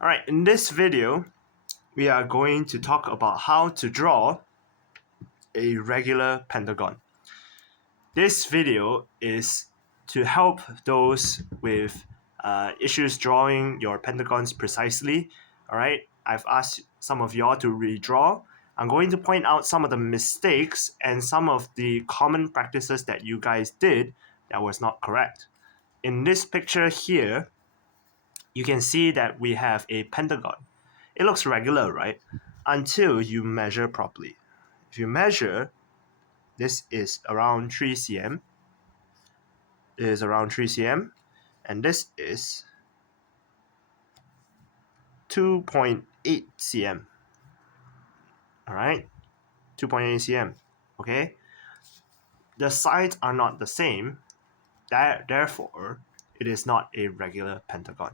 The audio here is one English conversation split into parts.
Alright, in this video, we are going to talk about how to draw a regular pentagon. This video is to help those with issues drawing your pentagons precisely. Alright, I've asked some of y'all to redraw. I'm going to point out some of the mistakes and some of the common practices that you guys did that was not correct. In this picture here, you can see that we have a pentagon. It looks regular, right? Until you measure properly. If you measure, this is around 3 cm. It is around 3 cm. And this is 2.8 cm. Alright? 2.8 cm. Okay? The sides are not the same. Therefore, it is not a regular pentagon.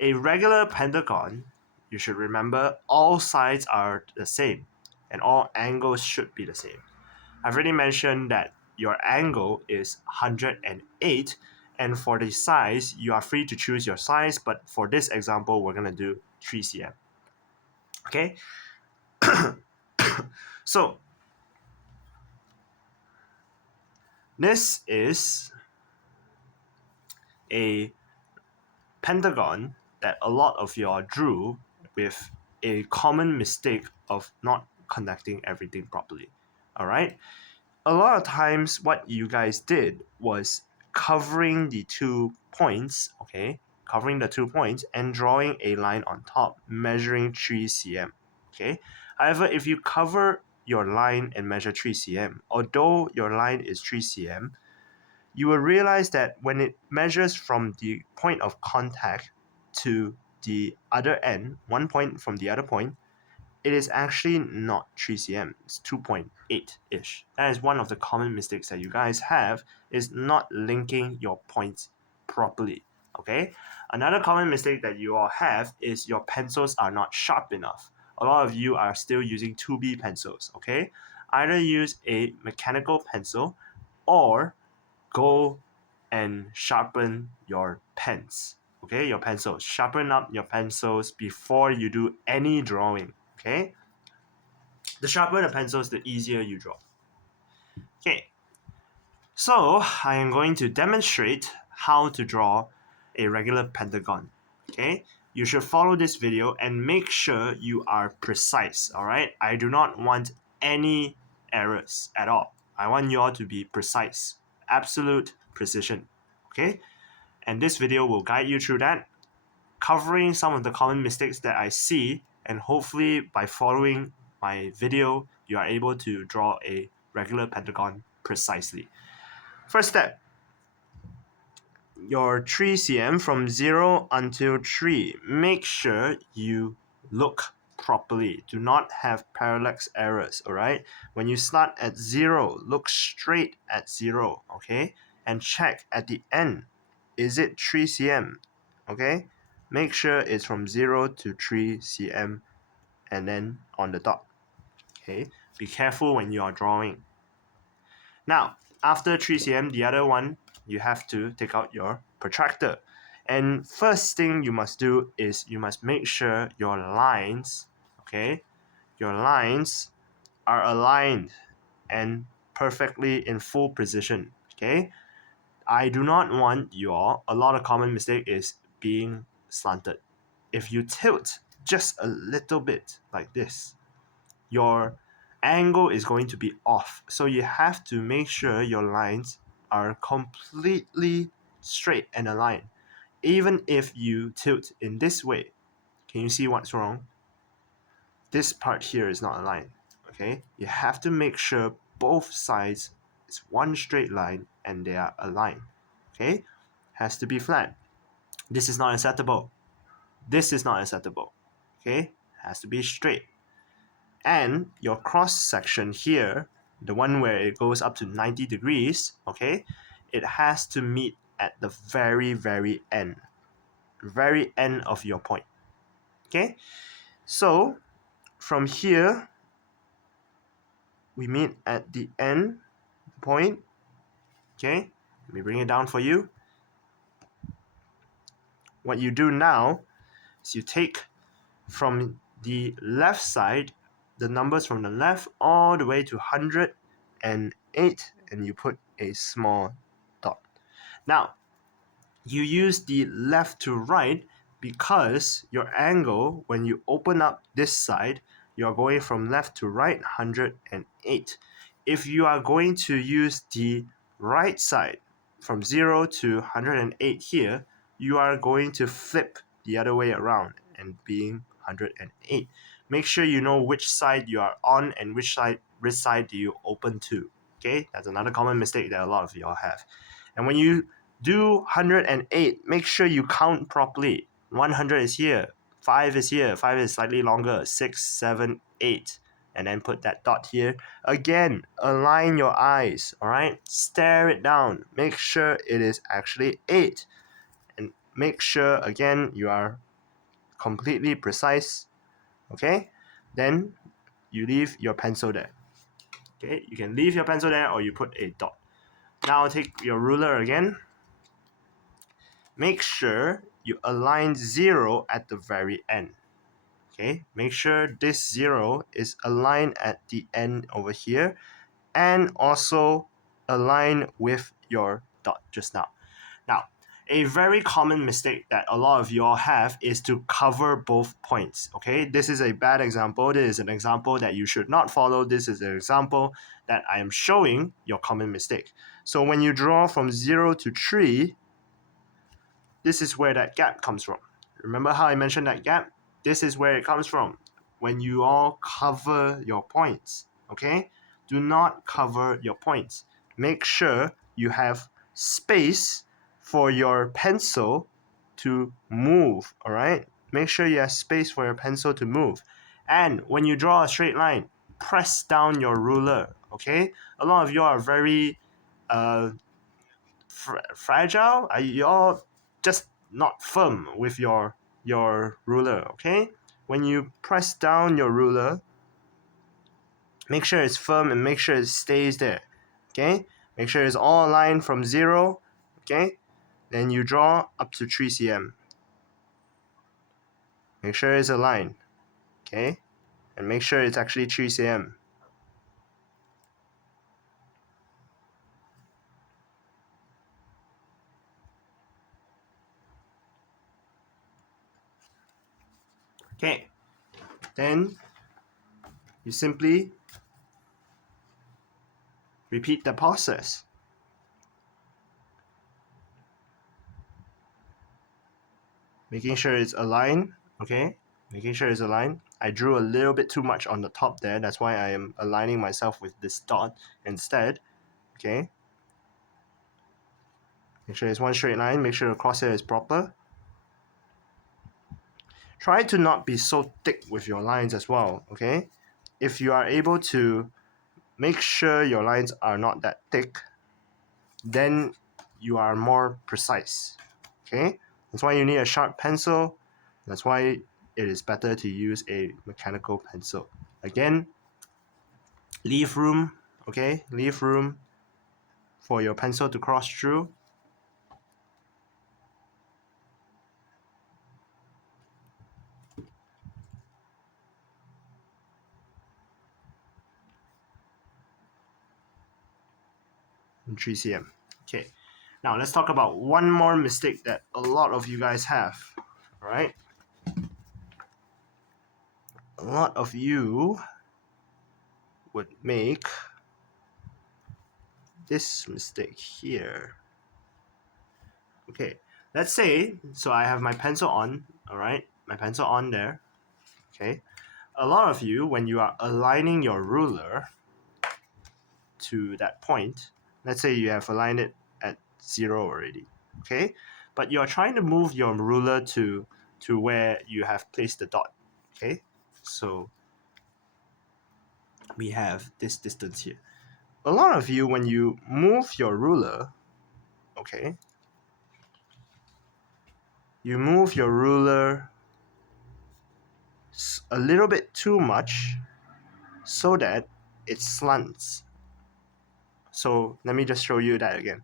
A regular pentagon, you should remember, all sides are the same and all angles should be the same. I've already mentioned that your angle is 108, and for the size, you are free to choose your size, but for this example, we're going to do 3 cm. Okay? So, this is a pentagon that a lot of y'all drew with a common mistake of not connecting everything properly. Alright? A lot of times what you guys did was covering the 2 points, okay? Covering the 2 points and drawing a line on top, measuring 3 cm, okay? However, if you cover your line and measure 3 cm, although your line is 3 cm, you will realize that when it measures from the point of contact to the other end, one point from the other point, it is actually not 3 cm, it's 2.8-ish. That is one of the common mistakes that you guys have, is not linking your points properly, okay? Another common mistake that you all have is your pencils are not sharp enough. A lot of you are still using 2B pencils, okay? Either use a mechanical pencil or go and sharpen your pens, okay? Your pencils. Sharpen up your pencils before you do any drawing, okay? The sharper the pencils, the easier you draw. Okay, so I am going to demonstrate how to draw a regular pentagon, okay? You should follow this video and make sure you are precise, alright? I do not want any errors at all. I want you all to be precise, absolute precision, okay? And this video will guide you through that, covering some of the common mistakes that I see, and hopefully by following my video, you are able to draw a regular pentagon precisely. First step, your 3 cm from 0 until 3. Make sure you look properly. Do not have parallax errors, alright? When you start at 0, look straight at 0, okay? And check at the end, is it 3 cm, okay? Make sure it's from 0 to 3 cm and then on the dot, okay? Be careful when you are drawing. Now, after 3 cm, the other one, you have to take out your protractor. And first thing you must do is you must make sure your lines, okay, your lines are aligned and perfectly in full precision, okay? I do not want a lot of common mistake is being slanted. If you tilt just a little bit like this, your angle is going to be off. So you have to make sure your lines are completely straight and aligned. Even if you tilt in this way, can you see what's wrong? This part here is not aligned, okay? You have to make sure both sides is one straight line and they are aligned, okay? Has to be flat. This is not acceptable. This is not acceptable, okay? Has to be straight. And your cross section here, the one where it goes up to 90 degrees, okay, it has to meet at the very end of your point, okay? So from here, we meet at the end point, okay? Let me bring it down for you. What you do now is you take from the left side the numbers from the left all the way to 108 and you put a small dot. Now, you use the left to right because your angle, when you open up this side, you're going from left to right 108. If you are going to use the right side from 0 to 108 here, you are going to flip the other way around and being 108. Make sure you know which side you are on and which side do you open to. Okay, that's another common mistake that a lot of y'all have. And when you do 108, make sure you count properly. 100 is here, 5 is here, 5 is slightly longer, 6, 7, 8, and then put that dot here. Again, align your eyes, all right? Stare it down. Make sure it is actually 8. And make sure, again, you are completely precise, okay? Then you leave your pencil there. Okay, you can leave your pencil there or you put a dot. Now take your ruler again. Make sure you align 0 at the very end. Okay, make sure this 0 is aligned at the end over here and also align with your dot just now. Now, a very common mistake that a lot of y'all have is to cover both points. Okay, this is a bad example. This is an example that you should not follow. This is an example that I am showing your common mistake. So when you draw from 0 to 3, this is where that gap comes from. Remember how I mentioned that gap? This is where it comes from. When you all cover your points, okay? Do not cover your points. Make sure you have space for your pencil to move, all right? Make sure you have space for your pencil to move. And when you draw a straight line, press down your ruler, okay? A lot of you are very fragile. You're just not firm with your ruler, okay? When you press down your ruler, make sure it's firm and make sure it stays there, okay? Make sure it's all aligned from 0, okay? Then you draw up to 3 cm. Make sure it's aligned, okay? And make sure it's actually 3 cm. Okay, then you simply repeat the process. Making sure it's aligned, okay? Making sure it's aligned. I drew a little bit too much on the top there. That's why I am aligning myself with this dot instead, okay? Make sure it's one straight line. Make sure the crosshair is proper. Try to not be so thick with your lines as well, okay? If you are able to make sure your lines are not that thick, then you are more precise, okay? That's why you need a sharp pencil. That's why it is better to use a mechanical pencil. Again, leave room, okay? Leave room for your pencil to cross through. And 3 cm. Okay. Now let's talk about one more mistake that a lot of you guys have. All right? A lot of you would make this mistake here. Okay, let's say, so I have my pencil on, all right? My pencil on there, okay? A lot of you, when you are aligning your ruler to that point, let's say you have aligned it at 0 already, okay? But you're trying to move your ruler to where you have placed the dot, okay? So we have this distance here. A lot of you, when you move your ruler, okay, you move your ruler a little bit too much so that it slants. So let me just show you that again.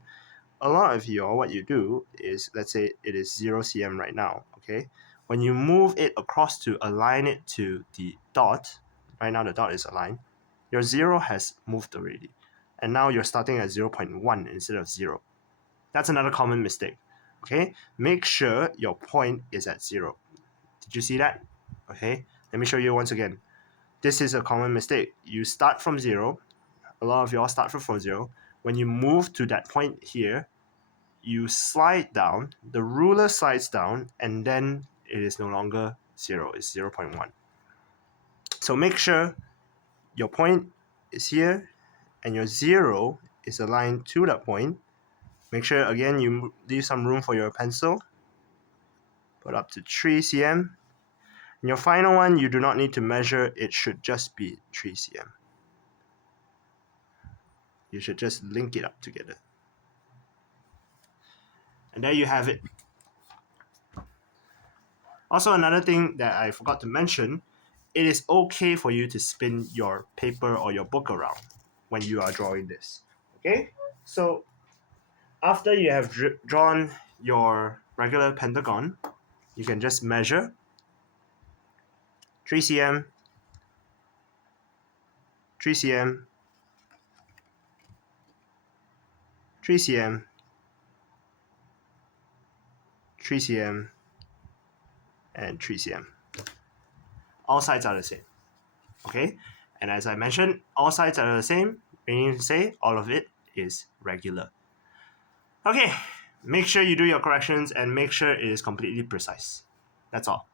A lot of you, what you do is, let's say it is 0 cm right now, okay? When you move it across to align it to the dot, right now the dot is aligned, your 0 has moved already. And now you're starting at 0.1 instead of 0. That's another common mistake. Okay, make sure your point is at 0. Did you see that? Okay, let me show you once again. This is a common mistake. You start from 0. A lot of y'all start from 0. When you move to that point here, you slide down, the ruler slides down, and then it is no longer 0, it's 0.1. So make sure your point is here and your 0 is aligned to that point. Make sure again you leave some room for your pencil. Put up to 3 cm. And your final one, you do not need to measure, it should just be 3 cm. You should just link it up together. And there you have it. Also, another thing that I forgot to mention, it is okay for you to spin your paper or your book around when you are drawing this. Okay? So, after you have drawn your regular pentagon, you can just measure 3 cm, 3 cm, 3 cm, 3 cm, and 3 cm. All sides are the same. Okay? And as I mentioned, all sides are the same, meaning to say all of it is regular. Okay, make sure you do your corrections and make sure it is completely precise. That's all.